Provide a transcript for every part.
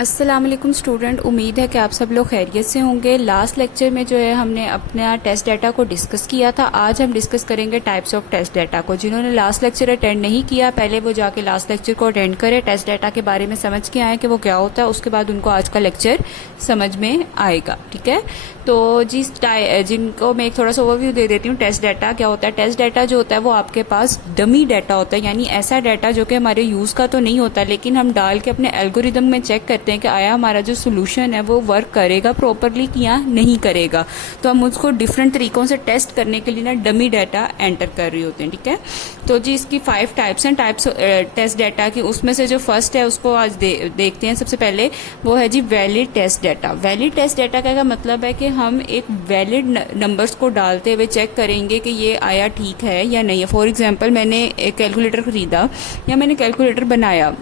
अस्सलाम वालेकुम स्टूडेंट, उम्मीद है कि आप सब लोग खैरियत से होंगे। लास्ट लेक्चर में जो है हमने अपना टेस्ट डाटा को डिस्कस किया था। आज हम डिस्कस करेंगे टाइप्स ऑफ टेस्ट डाटा को। जिन्होंने लास्ट लेक्चर अटेंड नहीं किया पहले वो जाके लास्ट लेक्चर को अटेंड करें, टेस्ट डाटा के बारे में समझ के आए कि वो क्या होता है, उसके बाद उनको आज का लेक्चर समझ में आएगा। ठीक है, तो जिनको मैं एक थोड़ा सा ओवरव्यू दे देती हूँ। टेस्ट डाटा क्या होता है? टेस्ट डाटा जो होता है वो आपके पास डमी डाटा होता है, यानी ऐसा डाटा जो कि हमारे यूज का तो नहीं होता, लेकिन हम डाल के अपने एल्गोरिदम में चेक करते हैं कि आया हमारा जो सोल्यूशन है वो वर्क करेगा प्रॉपरली या नहीं करेगा। तो हम उसको डिफरेंट तरीकों से टेस्ट करने के लिए ना डमी डाटा एंटर कर रहे होते हैं। ठीक है, तो जी इसकी 5 टाइप्स हैं टाइप्स टेस्ट डाटा की। उसमें से जो फर्स्ट है उसको आज देखते हैं। सबसे पहले वो है जी valid test data. Valid test data का मतलब है कि हम एक वैलिड नंबर्स को डालते हुए चेक करेंगे कि ये आया ठीक है या नहीं है। फॉर एग्जांपल मैंने एक कैलकुलेटर खरीदा या मैंने कैलकुलेटर बनाया,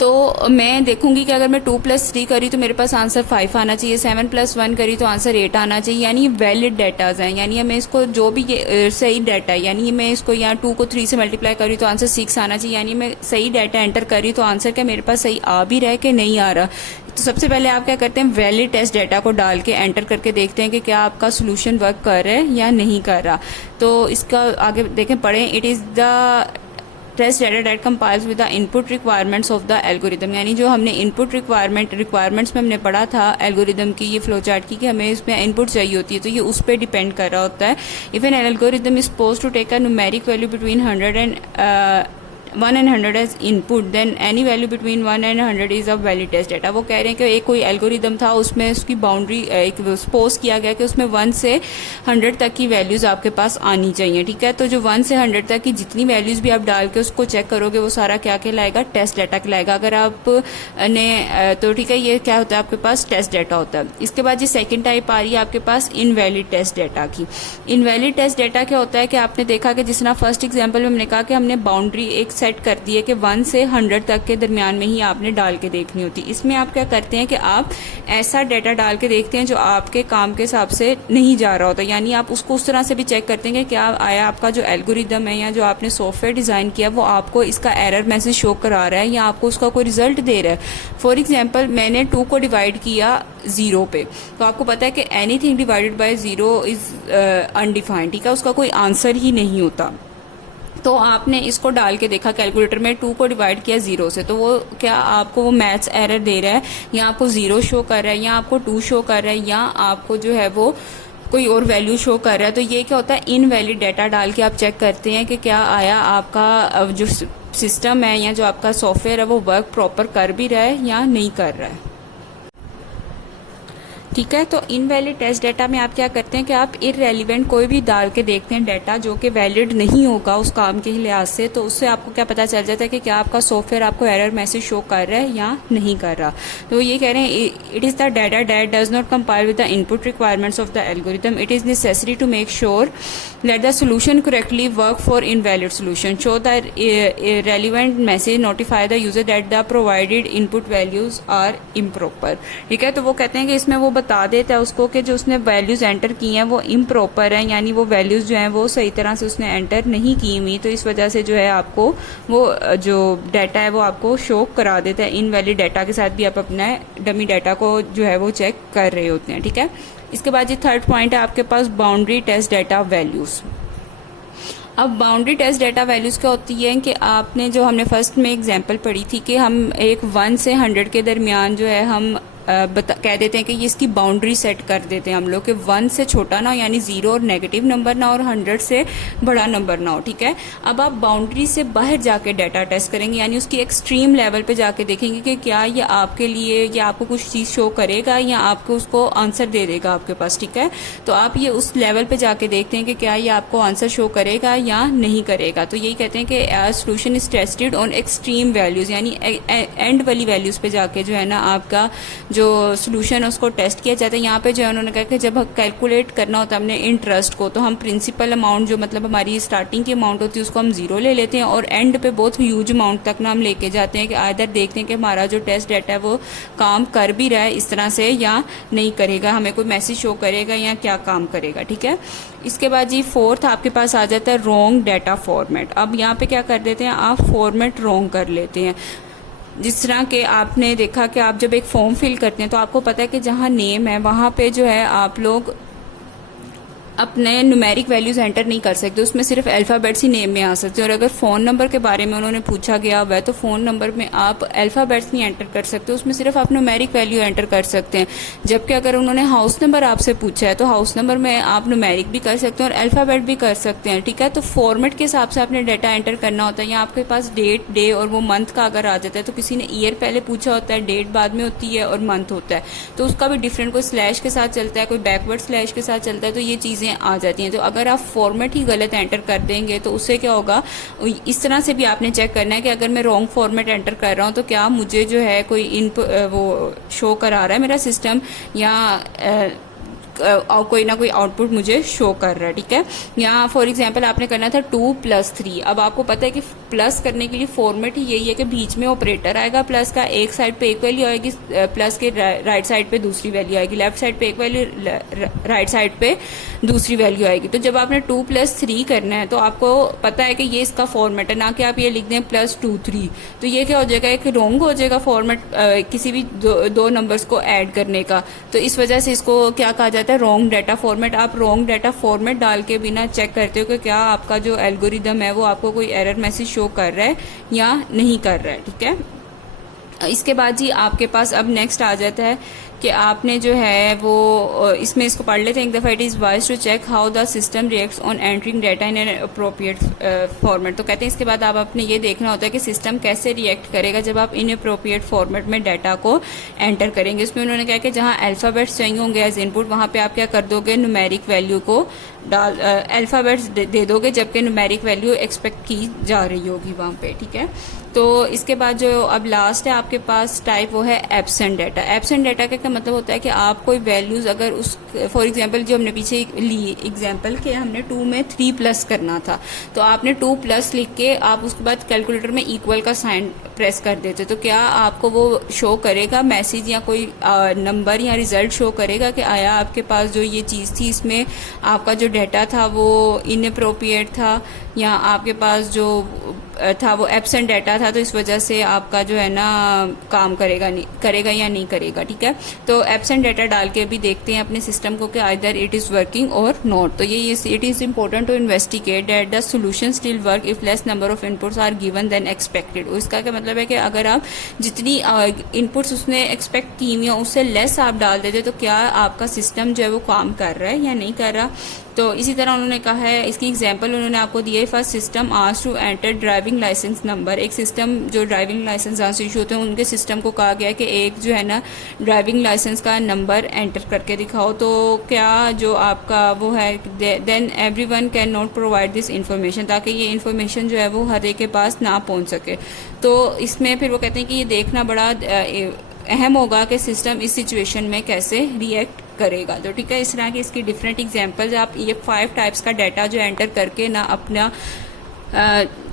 तो मैं देखूंगी कि अगर मैं 2+3 करी तो मेरे पास आंसर 5 आना चाहिए, 7+1 करी तो आंसर 8 आना चाहिए। यानी वैलिड डाटाज हैं, यानी हमें इसको जो भी सही डाटा है, यानी मैं इसको यहाँ 2 को 3 से मल्टीप्लाई करी तो आंसर 6 आना चाहिए। यानी मैं सही डाटा एंटर करी तो आंसर क्या मेरे पास सही आ भी रहा है कि नहीं आ रहा। तो सबसे पहले आप क्या करते हैं, वैलिड टेस्ट डाटा को डाल के एंटर करके देखते हैं कि क्या आपका सोल्यूशन वर्क कर रहा है या नहीं कर रहा। तो इसका आगे देखें, पढ़ें। It is the test data that compiles with the input requirements of the algorithm. यानी जो हमने इनपुट रिक्वायरमेंट्स में हमने पढ़ा था एल्गोरिदम की, ये फ्लो चार्ट की, कि हमें इसमें इनपुट चाहिए होती है, तो ये उस पर डिपेंड कर रहा होता है। If an algorithm is supposed to take a numeric value between 1 and 100 as input, then any value between 1 and 100 is a valid test data. वो कह रहे हैं कि एक कोई एल्गोरिदम था, उसमें उसकी बाउंड्री एक सपोज किया गया कि उसमें 1 से 100 तक की वैल्यूज आपके पास आनी चाहिए। ठीक है, तो जो 1 से 100 तक की जितनी वैल्यूज भी आप डाल के उसको चेक करोगे वो सारा क्या कहलाएगा? टेस्ट डाटा कहलाएगा। अगर आप ने तो ठीक है, ये क्या होता है आपके पास? टेस्ट डाटा होता है। इसके बाद ये सेकेंड टाइप आ रही है आपके पास इनवैलिड टेस्ट डाटा की। इनवैलिड टेस्ट डाटा क्या होता है कि आपने देखा कि जिस तरह फर्स्ट एग्जाम्पल में हमने कहा कि हमने बाउंड्री एक सेट कर दी है कि 1 से 100 तक के दरमियान में ही आपने डाल के देखनी होती। इसमें आप क्या करते हैं कि आप ऐसा डाटा डाल के देखते हैं जो आपके काम के हिसाब से नहीं जा रहा होता, यानी आप उसको उस तरह से भी चेक करते हैं कि क्या आया आपका जो एल्गोरिदम है या जो आपने सॉफ्टवेयर डिजाइन किया वो आपको इसका एरर मैसेज शो करा रहा है या आपको उसका कोई रिजल्ट दे रहा है। फॉर एग्जाम्पल मैंने 2 को डिवाइड किया 0 पे, तो आपको पता है कि anything divided by 0 is undefined. ठीक है, उसका कोई आंसर ही नहीं होता। तो आपने इसको डाल के देखा कैलकुलेटर में, 2 को डिवाइड किया 0 से, तो वो क्या आपको वो मैथ्स एरर दे रहा है या आपको 0 शो कर रहा है या आपको 2 शो कर रहा है या आपको जो है वो कोई और वैल्यू शो कर रहा है। तो ये क्या होता है, इनवैलिड डाटा डाल के आप चेक करते हैं कि क्या आया आपका जो सिस्टम है या जो आपका सॉफ्टवेयर है वो वर्क प्रॉपर कर भी रहा है या नहीं कर रहा है। ठीक है, तो इनवैलिड टेस्ट डाटा में आप क्या करते हैं कि आप इररेलेवेंट कोई भी डाल के देखते हैं डाटा जो कि वैलिड नहीं होगा उस काम के लिहाज से, तो उससे आपको क्या पता चल जाता है कि क्या आपका सॉफ्टवेयर आपको एरर मैसेज शो कर रहा है या नहीं कर रहा। तो ये कह रहे हैं it is the data that does not compile with the input requirements of the algorithm. It is necessary to make sure that the solution correctly work for invalid solution. Show the relevant message notify the user that the provided input values are improper. ठीक है, तो वो कहते हैं कि इसमें वो बता देता है उसको कि जो उसने वैल्यूज एंटर की हैं वो इम्प्रॉपर हैं, यानी वो वैल्यूज जो हैं वो सही तरह से उसने एंटर नहीं की हुई, तो इस वजह से जो है आपको वो जो डाटा है वो आपको शो करा देता है। इनवैलिड डाटा के साथ भी आप अपना डमी डाटा को जो है वो चेक कर रहे होते हैं। ठीक है, इसके बाद ये थर्ड पॉइंट है आपके पास बाउंड्री टेस्ट डाटा वैल्यूज। अब बाउंड्री टेस्ट डाटा वैल्यूज क्या होती है कि आपने जो हमने फर्स्ट में एग्जांपल पढ़ी थी कि हम एक 1 से 100 के दरमियान जो है हम कह देते हैं कि ये इसकी बाउंड्री सेट कर देते हैं हम लोग कि 1 से छोटा ना हो, यानी 0 और नेगेटिव नंबर ना हो और 100 से बड़ा नंबर ना हो। ठीक है, अब आप बाउंड्री से बाहर जाके डाटा टेस्ट करेंगे, यानी उसकी एक्सट्रीम लेवल पे जाके देखेंगे कि क्या ये आपके लिए या आपको कुछ चीज़ शो करेगा या आपको उसको आंसर दे देगा आपके पास। ठीक है, तो आप ये उस लेवल पे जाके देखते हैं कि क्या ये आपको आंसर शो करेगा या नहीं करेगा। तो यही कहते हैं कि solution is tested on extreme values, यानी एंड वाली वैल्यूज पे जाके जो है ना आपका जो सोल्यूशन उसको टेस्ट किया जाता है। यहाँ पे जो है उन्होंने कहा कि जब कैलकुलेट करना होता है हमने इंटरेस्ट को, तो हम प्रिंसिपल अमाउंट जो मतलब हमारी स्टार्टिंग की अमाउंट होती है उसको हम 0 ले लेते हैं और एंड पे बहुत ह्यूज अमाउंट तक ना हम लेके जाते हैं कि आइदर देखते हैं कि हमारा जो टेस्ट डाटा है वो काम कर भी रहा है इस तरह से या नहीं करेगा, हमें कोई मैसेज शो करेगा या क्या काम करेगा। ठीक है, इसके बाद जी फोर्थ आपके पास आ जाता है रॉन्ग डाटा फॉर्मेट। अब यहाँ पे क्या कर देते हैं आप, फॉर्मेट रॉन्ग कर लेते हैं। जिस तरह के आपने देखा कि आप जब एक फॉर्म फिल करते हैं तो आपको पता है कि जहाँ नेम है वहाँ पे जो है आप लोग अपने न्यूमेरिक वैल्यूज एंटर नहीं कर सकते, उसमें सिर्फ अल्फ़ाबेट्स ही नेम में आ सकते हैं। और अगर फ़ोन नंबर के बारे में उन्होंने पूछा गया हुआ है तो फ़ोन नंबर में आप अल्फ़ाबेट्स नहीं एंटर कर सकते, उसमें सिर्फ आप न्यूमेरिक वैल्यू एंटर कर सकते हैं। जबकि अगर उन्होंने हाउस नंबर आपसे पूछा है तो हाउस नंबर में आप न्यूमेरिक भी कर सकते हैं और अल्फ़ाबेट भी कर सकते हैं, ठीक है। तो फॉर्मेट के हिसाब से आपने डाटा एंटर करना होता है। या आपके पास डेट, डे और वो मंथ का अगर आ जाता है तो किसी ने ईयर पहले पूछा होता है, डेट बाद में होती है और मंथ होता है, तो उसका भी डिफरेंट, कोई स्लैश के साथ चलता है, कोई बैकवर्ड स्लैश के साथ चलता है, तो ये चीज़ें आ जाती हैं। तो अगर आप फॉर्मेट ही गलत एंटर कर देंगे तो उससे क्या होगा, इस तरह से भी आपने चेक करना है कि अगर मैं रॉन्ग फॉर्मेट एंटर कर रहा हूँ तो क्या मुझे जो है कोई वो शो करा रहा है मेरा सिस्टम, या कोई ना कोई आउटपुट मुझे शो कर रहा है, ठीक है। यहाँ फॉर एग्जांपल आपने करना था 2+3। अब आपको पता है कि प्लस करने के लिए फॉर्मेट ही यही है कि बीच में ऑपरेटर आएगा प्लस का, एक साइड पे एक वैल्यू आएगी, प्लस के राइट साइड पे दूसरी वैल्यू आएगी, लेफ्ट साइड पे एक वैल्यू, राइट साइड पे दूसरी वैल्यू आएगी। तो जब आपने 2+3 करना है तो आपको पता है कि ये इसका फॉर्मेट है, ना कि आप ये लिख दें +2 3। तो ये क्या हो जाएगा, एक रॉन्ग हो जाएगा फॉर्मेट किसी भी दो नंबर्स को ऐड करने का। तो इस वजह से इसको क्या कहा जाता है, रॉन्ग डाटा फॉर्मेट। आप रॉन्ग डाटा फॉर्मेट डाल के बिना चेक करते हो कि क्या आपका जो एल्गोरिदम है वो आपको कोई एरर मैसेज शो कर रहा है या नहीं कर रहा है, ठीक है। इसके बाद जी आपके पास अब नेक्स्ट आ जाता है कि आपने जो है वो इसमें इसको पढ़ लेते हैं एक दफ़ा। It is wise to check how the system reacts on entering data in an appropriate format. तो कहते हैं इसके बाद आप अपने ये देखना होता है कि सिस्टम कैसे रिएक्ट करेगा जब आप इन अप्रोप्रिएट फॉर्मेट में डाटा को एंटर करेंगे। इसमें उन्होंने कहा कि जहाँ अल्फ़ाबेट्स चाहिए होंगे एज इनपुट, वहाँ पे आप क्या कर दोगे, न्यूमेरिक वैल्यू को डाल अल्फ़ाबेट्स दे दोगे, जबकि न्यूमेरिक वैल्यू एक्सपेक्ट की जा रही होगी वहाँ पे, ठीक है। तो इसके बाद जो अब लास्ट है आपके पास टाइप, वो है एब्सेंट डाटा। एब्सेंट डाटा का मतलब होता है कि आप कोई वैल्यूज अगर उस, फॉर एग्जांपल जो हमने पीछे ली एग्जांपल के हमने 2 में 3+ करना था, तो आपने 2+ लिख के आप उसके बाद कैलकुलेटर में इक्वल का साइन प्रेस कर देते, तो क्या आपको वो शो करेगा मैसेज या कोई नंबर या रिजल्ट शो करेगा कि आया आपके पास जो ये चीज़ थी इसमें आपका जो डाटा था वो इनअप्रोप्रिएट था, या आपके पास जो था वो एब्सेंट डाटा था, तो इस वजह से आपका जो है ना काम करेगा या नहीं करेगा, ठीक है। तो एब्सेंट डाटा डाल के भी देखते हैं अपने सिस्टम को कि आइदर इट इज़ वर्किंग और नॉट। तो ये it is important to investigate that the solution still work if less number of inputs are given than expected. इसका क्या मतलब है कि अगर आप जितनी इनपुट्स उसने एक्सपेक्ट की हुई उससे लेस आप डाल देते तो क्या आपका सिस्टम जो है वो काम कर रहा है या नहीं कर रहा। तो इसी तरह उन्होंने कहा है, इसकी एग्जांपल उन्होंने आपको दी है। First system asked to enter driving licence number. एक सिस्टम जो ड्राइविंग लाइसेंस जहाँ से इशू होते हैं उनके सिस्टम को कहा गया कि एक जो है ना ड्राइविंग लाइसेंस का नंबर एंटर करके दिखाओ। तो क्या जो आपका वो है, then everyone can not provide this information, ताकि ये इन्फॉर्मेशन जो है वो हर एक के पास ना पहुँच सके। तो इसमें फिर वो कहते हैं कि ये देखना बड़ा अहम होगा कि सिस्टम इस सिचुएशन में कैसे रिएक्ट करेगा। तो ठीक है, इस तरह की इसकी डिफरेंट एग्जांपल्स आप ये 5 टाइप्स का डाटा जो एंटर करके ना अपना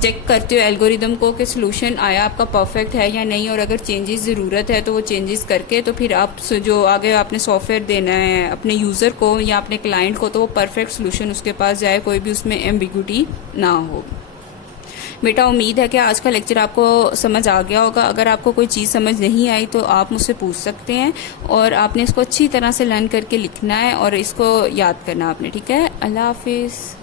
चेक करते हो एल्गोरिदम को कि सोल्यूशन आया आपका परफेक्ट है या नहीं, और अगर चेंजेस ज़रूरत है तो वो चेंजेस करके तो फिर आप जो आगे आपने सॉफ्टवेयर देना है अपने यूज़र को या अपने क्लाइंट को, तो वो परफेक्ट सोल्यूशन उसके पास जाए, कोई भी उसमें एम्बिग्यूटी ना हो। बेटा उम्मीद है कि आज का लेक्चर आपको समझ आ गया होगा। अगर आपको कोई चीज़ समझ नहीं आई तो आप मुझसे पूछ सकते हैं, और आपने इसको अच्छी तरह से लर्न करके लिखना है और इसको याद करना आपने, ठीक है। अल्लाह हाफिज़।